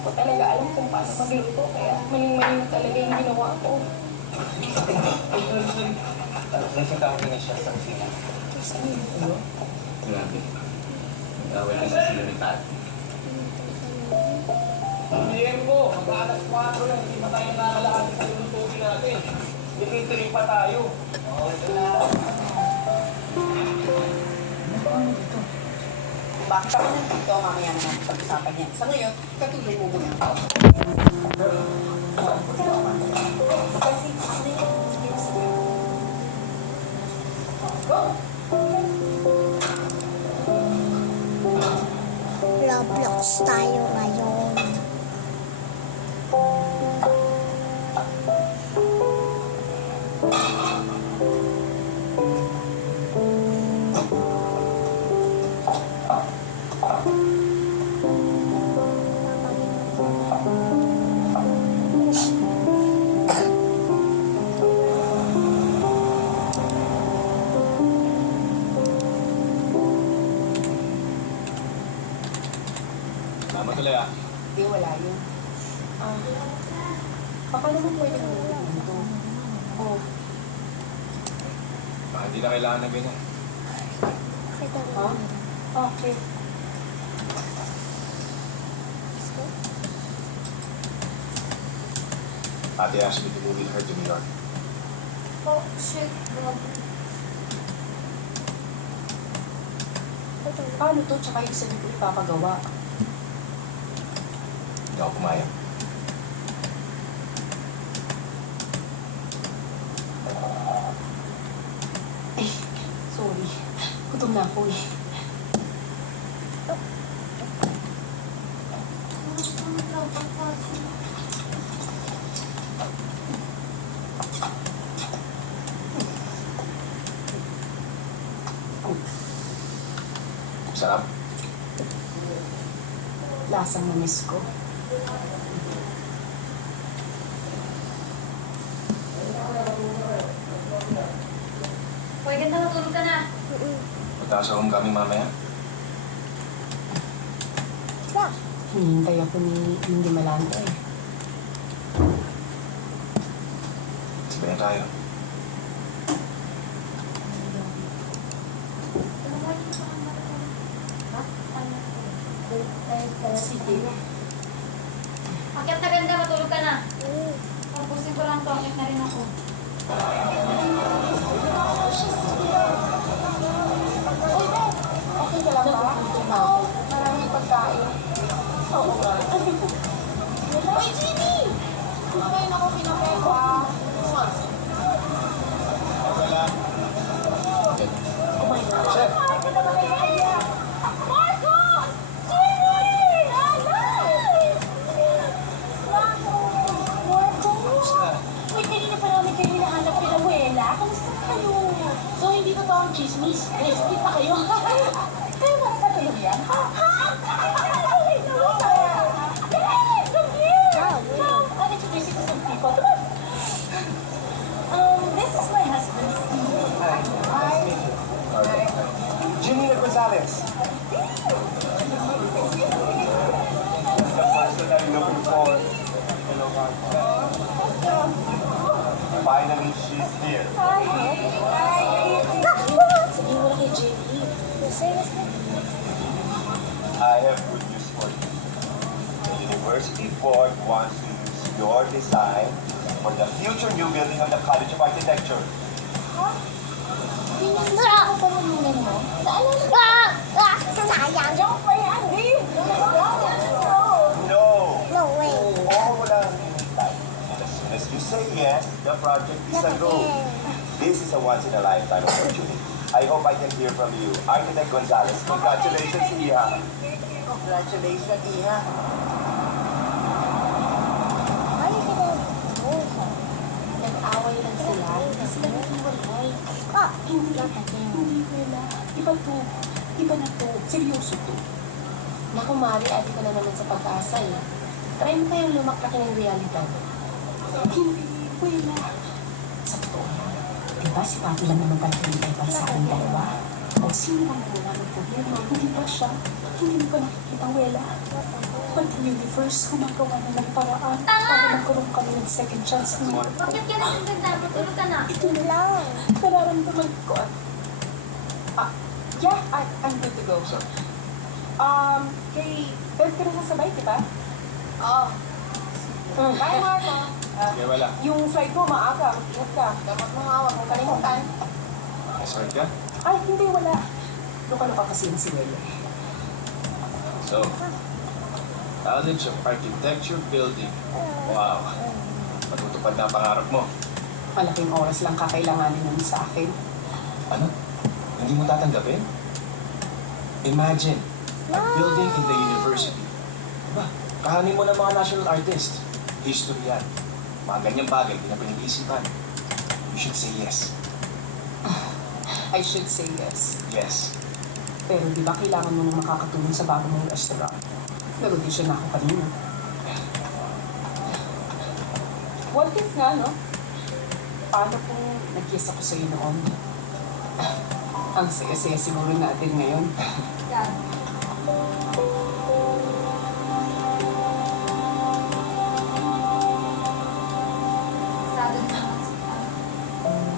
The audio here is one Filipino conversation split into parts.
naman po talaga alam kung paano magluto, kaya maling-mali talaga yung ginawa ko. Nasita ko na siya sa kusina. Ano? Grabe. Nag-away kasi sila ni Pat. Tiempo, mag-alas 4 yan, hindi pa tayo nakalaan sa lutuin natin. Dituloy pa tayo. Okay na. Bakit ako nandito, mamaya na natin pag-usapan yan. Sa ngayon, katulong mo muna. Kasi ako na yung Go! Roblox tayo ngayon. Salamat tuloy ah. Hindi, wala yun. Baka naman pwede mo dito. Oh, Baka hindi na kailangan ng ganyan. ha? Okay. Ate asked me to move with her to New York. Oh, shit. Paano to? Tsaka yung sabi ko ipapagawa. Hindi ako pumayag. Eh, sorry. Gutom na ako eh. Sarap. Lasang na-miss ko. Hoy, ganda, matulog ka na. Punta sa homecoming mamaya. Hinihintay ako ni Hindi Malanta eh. Sabihin tayo. Sige. Akyat na ganda, matulog ka na. Tapusin ko lang to, akyat na rin ako. Okay ka lang ba? Oo. Maraming pagkain. Oo ba? Uy, Jimmy! Kumakain ako pinapeko ah. Okay lang. Oh my God. Chef! Marco! Jimmy! Marco! Wait, kanina pa namin kayo hinahanap kay Abuela. Kamusta na kayo? So, hindi ko to ang chismis. Split na kayo. Kayo ba nakatulog yan? Ha? This is my husband, Steve. Hi. Jimmy Gonzalez. The person I'm looking for. Hello, Marco. Finally, she's here. Sabihin mo na kay Jenny. I have good news for you. The University Board wants to use your design for the future new building of the College of Architecture. Sayang. Joke ba yan, Dave? No! No way. Oo mo lang hinihintay. And as soon as you say yes, the project is a go. This is a once-in-a-lifetime opportunity. I hope I can hear from you. Architect Gonzalez, congratulations, Iha. Congratulations, Iha. Nag-away lang sila. Kasi nag-iwalay. Hindi lang hindi wala. Iba to. Iba na to. Seryoso to. Naku, Mari, adi ka na naman sa pag-asa eh. Try mo kayang lumaklaki ng realidad. Hindi, wala. Sa totoo lang, diba si Papi lang naman talaga yung para sa ating dalawa? O, sino bang wala ng problema? Hindi ba siya? Hindi mo pa nakikita, Wela. But the universe gumagawa na ng paraan para magkaroon kami ng second chance ni Marco. Bakit ka na ganda? Matulog ka na. Ito lang. Nararamdaman ko. Yeah, I'm good to go. Kay Beth ka rin sasabay, di ba? Oo. Bye, Marco. Kaya wala. Yung flight mo maaga, mag-ingat ka. Dapat mo nga, huwag mong kalimutan. Sorry ka? Ay, hindi, wala. Luka-luka kasi yung si Wela. So, College of Architecture Building. Wow. Matutupad na ang pangarap mo. Malaking oras lang kakailanganin nun sa akin. Ano? Hindi mo tatanggapin? Imagine, a building in the university. Diba? Kahanin mo ng mga national artists. History yan. Mga ganyang bagay, hindi na pinag-iisipan. You should say yes. I should say yes. Yes. Pero di ba kailangan mo nang makakatulong sa bago mong restaurant? Nag-audition na ako kanina. What if nga, no? Paano kung nag-kiss ako sa'yo noon? Ang saya-saya siguro natin ngayon. Yan. Sado na naman si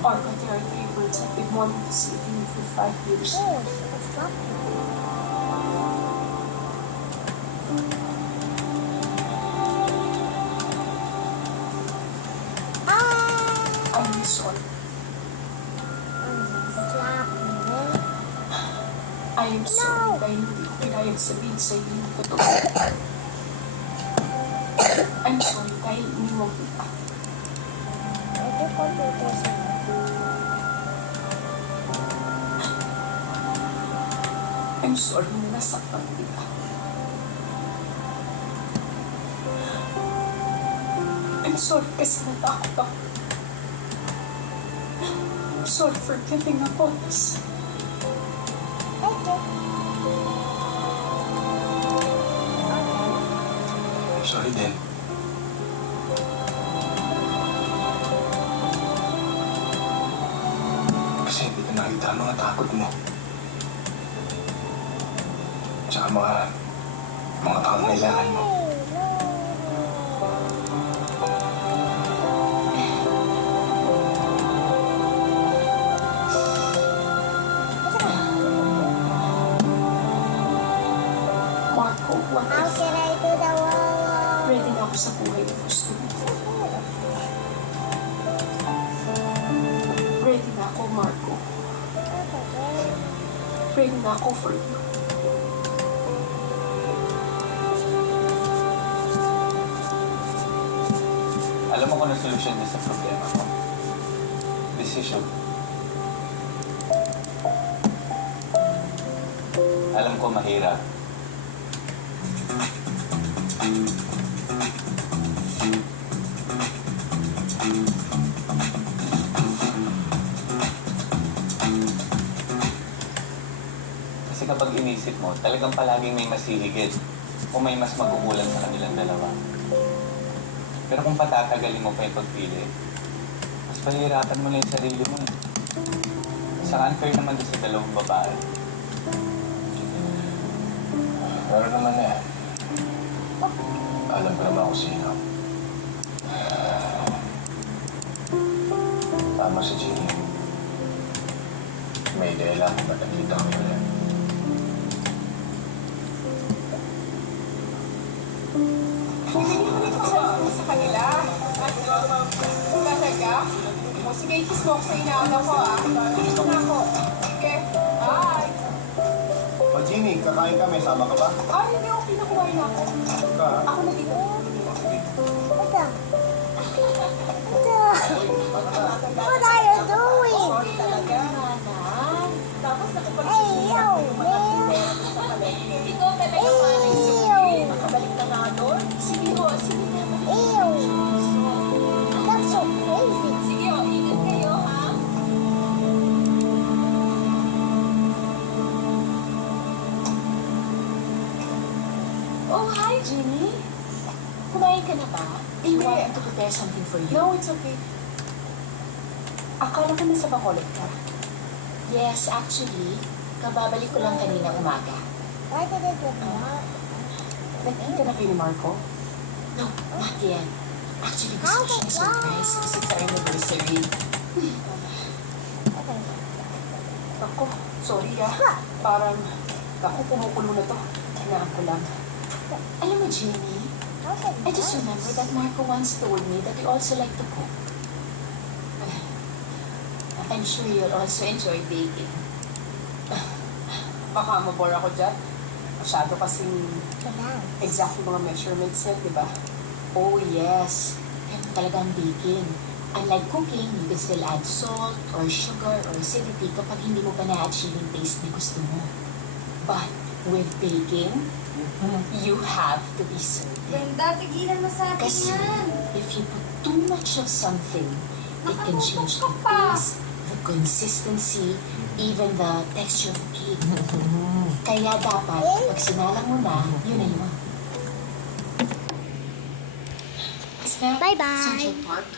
Arco, there are 3 words I've been wanting to say to you for 5 years. Oh, stop. Ah! I'm sorry. Slap me. I am sorry dahil hindi ko pinayag sabihin sa iyo yung totoo. I'm sorry dahil iniwag kita. Ito ko dito sa I'm sorry na nasaktan kita. I'm sorry kasi natakot ako. I'm sorry for giving up on us. Okay. I'm sorry din. Kasi hindi ko nakita ang mga takot mo. Tsaka mga pangangailangan mo. Marco, what How if can I do the wall? ready na ako sa buhay na gusto mo? Ready na ako, Marco. Ready na ako for you. Alam mo kung ano solusyon niya sa problema ko? Decision. Alam ko mahirap. Kasi kapag inisip mo, talagang palaging may masihigit o may mas magugulang sa kanilang dalawa. Pero kung patatagalin mo pa yung pagpili, mas pahihirapan mo na yung sarili mo. Saka unfair naman doon sa dalawang babae. Pero naman alam ko naman kung sino. Tama si Jenny. May ideya lang kung ba't nakita kami ulit. Sa kanila. Talaga? O sige, kiss mo ako sa inaalaw ko Kiss mo na ako. Okay? Bye! O Jeannie, kakain kami. Sama ka ba? Hindi ako pinakumain na ako. Ka? Ako na dito. Ito. Ito. What are you doing? Sorry talaga. Tapos Hey, yo, man. Ew. nakabalik na nga doon. Sige ho, sige na. Ew. That's so crazy. Sige ho, ingat kayo ha. Oh, hi, Jenny. Kumain ka na ba? Do you want me to prepare something for you? No, it's okay. Akala ko nasa Bacolod ka. Yes, actually. Kababalik ko lang kanina umaga. Why did it get that? Nagkita na kayo ni Marco? No, not yet. Actually, gusto ko siyang surprise kasi it's our anniversary. Okay. Ako, sorry Parang ako kumukulo na to. Hinaan ko lang. Alam mo, Jenny, Okay. I just remember that Marco once told me that you also like to cook. I'm sure you'll also enjoy baking. Baka mabore ako dyan. Masyado kasing exact yung mga measurements niya, di ba? Oh, yes. Yan talaga ang baking. Unlike cooking, you can still add salt or sugar or acidity kapag hindi mo pa na-achieve yung taste na gusto mo. But with baking, you have to be certain. Ganda, tigilan mo sa akin Kasi yan. if you put too much of something, it can change the Nakatutok ka pa. taste, the consistency, even the texture of the cake. Kaya dapat, pag sinalang mo na, yun na yun. Is that Bye-bye. Central Park?